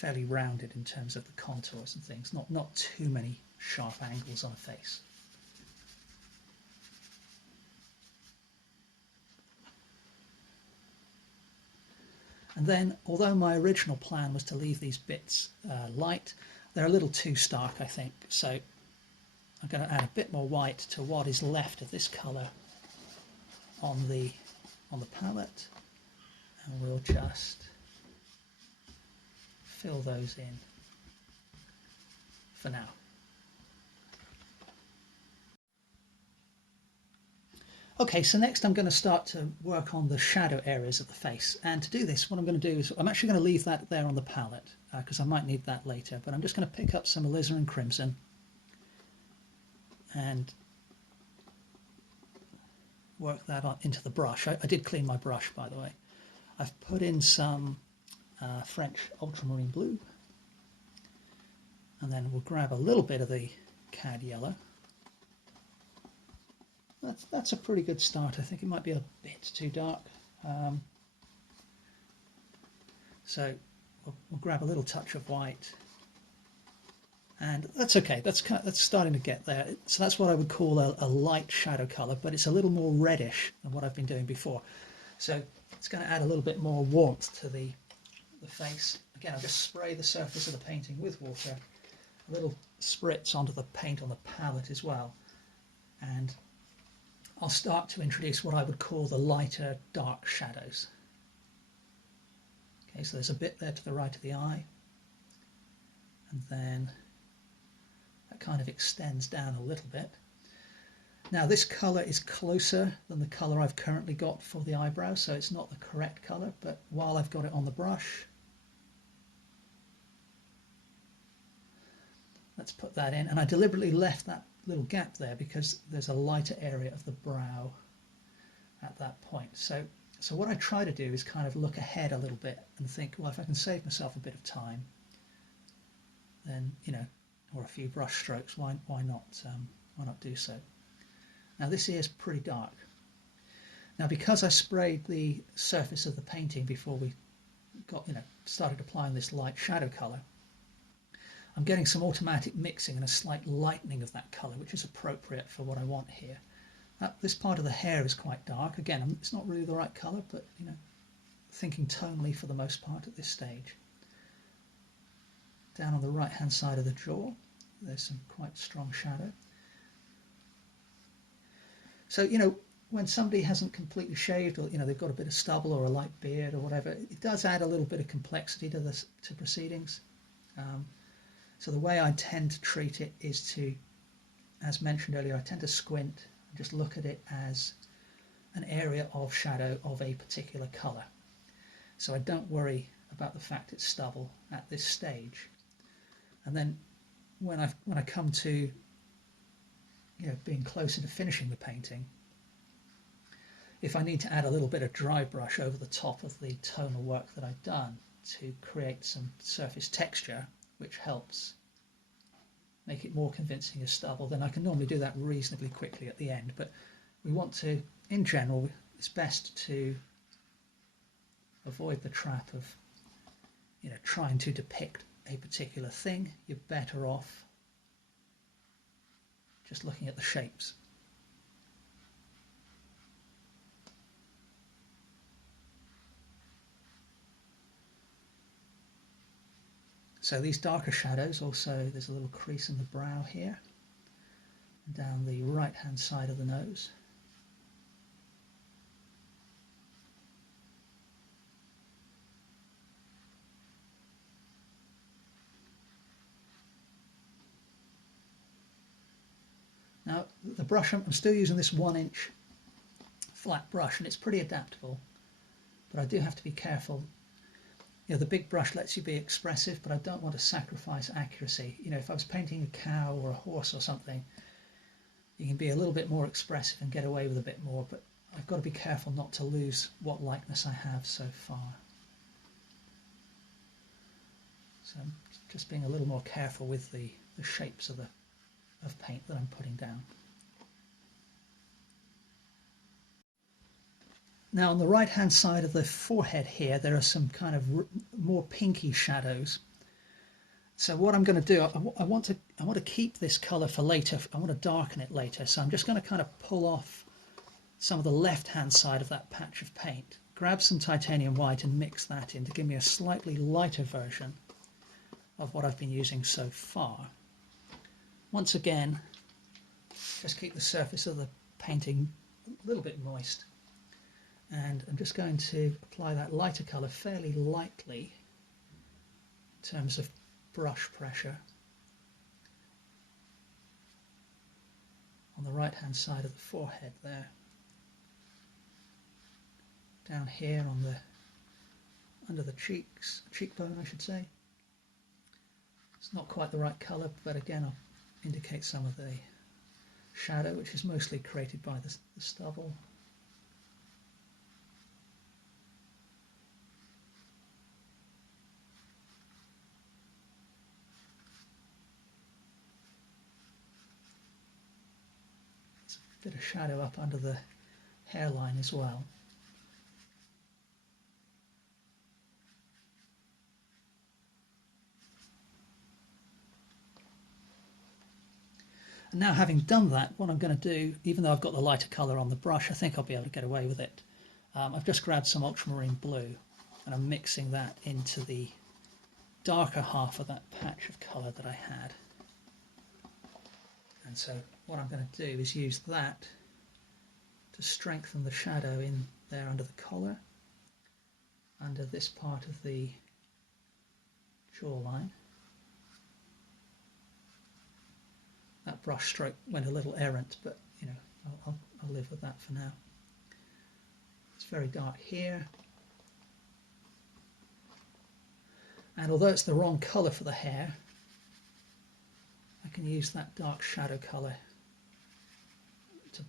fairly rounded in terms of the contours and things, not too many sharp angles on a face. And then, although my original plan was to leave these bits light, they're a little too stark, I think. So I'm going to add a bit more white to what is left of this colour on the palette, and we'll just fill those in for now. Okay, so next I'm going to start to work on the shadow areas of the face, and to do this what I'm going to do is I'm actually going to leave that there on the palette because I might need that later, but I'm just going to pick up some alizarin crimson and work that on into the brush. I did clean my brush, by the way. I've put in some French ultramarine blue, and then we'll grab a little bit of the cad yellow. That's a pretty good start. I think it might be a bit too dark. So we'll grab a little touch of white, and that's okay. That's starting to get there. So that's what I would call a light shadow color, but it's a little more reddish than what I've been doing before. So it's going to add a little bit more warmth to the face. Again, I'll just spray the surface of the painting with water, a little spritz onto the paint on the palette as well, and I'll start to introduce what I would call the lighter dark shadows. Okay, so there's a bit there to the right of the eye, and then that kind of extends down a little bit. Now this colour is closer than the colour I've currently got for the eyebrow, so it's not the correct colour, but while I've got it on the brush, let's put that in. And I deliberately left that little gap there because there's a lighter area of the brow at that point. So what I try to do is kind of look ahead a little bit and think, well, if I can save myself a bit of time, then, you know, or a few brush strokes, why not do so? Now this is pretty dark. Now because I sprayed the surface of the painting before we started applying this light shadow colour, I'm getting some automatic mixing and a slight lightening of that colour, which is appropriate for what I want here. This part of the hair is quite dark. Again, it's not really the right colour, but thinking tonally for the most part at this stage. Down on the right hand side of the jaw, there's some quite strong shadow. So, when somebody hasn't completely shaved, or they've got a bit of stubble or a light beard or whatever, it does add a little bit of complexity to proceedings. So the way I tend to treat it is to, as mentioned earlier, I tend to squint and just look at it as an area of shadow of a particular colour. So I don't worry about the fact it's stubble at this stage. And then when I come to being closer to finishing the painting, if I need to add a little bit of dry brush over the top of the tonal work that I've done to create some surface texture, which helps make it more convincing as stubble, then I can normally do that reasonably quickly at the end. But we want to, in general, it's best to avoid the trap of trying to depict a particular thing. You're better off just looking at the shapes. So these darker shadows, also there's a little crease in the brow here, and down the right hand side of the nose. Now the brush, I'm still using this 1-inch flat brush, and it's pretty adaptable, but I do have to be careful. The big brush lets you be expressive, but I don't want to sacrifice accuracy. If I was painting a cow or a horse or something, you can be a little bit more expressive and get away with a bit more, but I've got to be careful not to lose what likeness I have so far. So I'm just being a little more careful with the shapes of paint that I'm putting down. Now on the right hand side of the forehead here, there are some kind of more pinky shadows, So what I'm going to do, I want to keep this colour for later. I want to darken it later. So I'm just going to kind of pull off some of the left-hand side of that patch of paint, grab some titanium white and mix that in to give me a slightly lighter version of what I've been using so far. Once again, just keep the surface of the painting a little bit moist, and I'm just going to apply that lighter colour fairly lightly in terms of brush pressure on the right hand side of the forehead there, down here on the under the cheekbone I should say. It's not quite the right colour, but again I'll indicate some of the shadow, which is mostly created by the stubble. There's a bit of shadow up under the hairline as well. And now, having done that, what I'm going to do, even though I've got the lighter colour on the brush, I think I'll be able to get away with it. I've just grabbed some ultramarine blue and I'm mixing that into the darker half of that patch of colour that I had. And so what I'm going to do is use that to strengthen the shadow in there under the collar, under this part of the jawline. That brush stroke went a little errant, but you know, I'll live with that for now. It's very dark here, and although it's the wrong colour for the hair, I can use that dark shadow colour to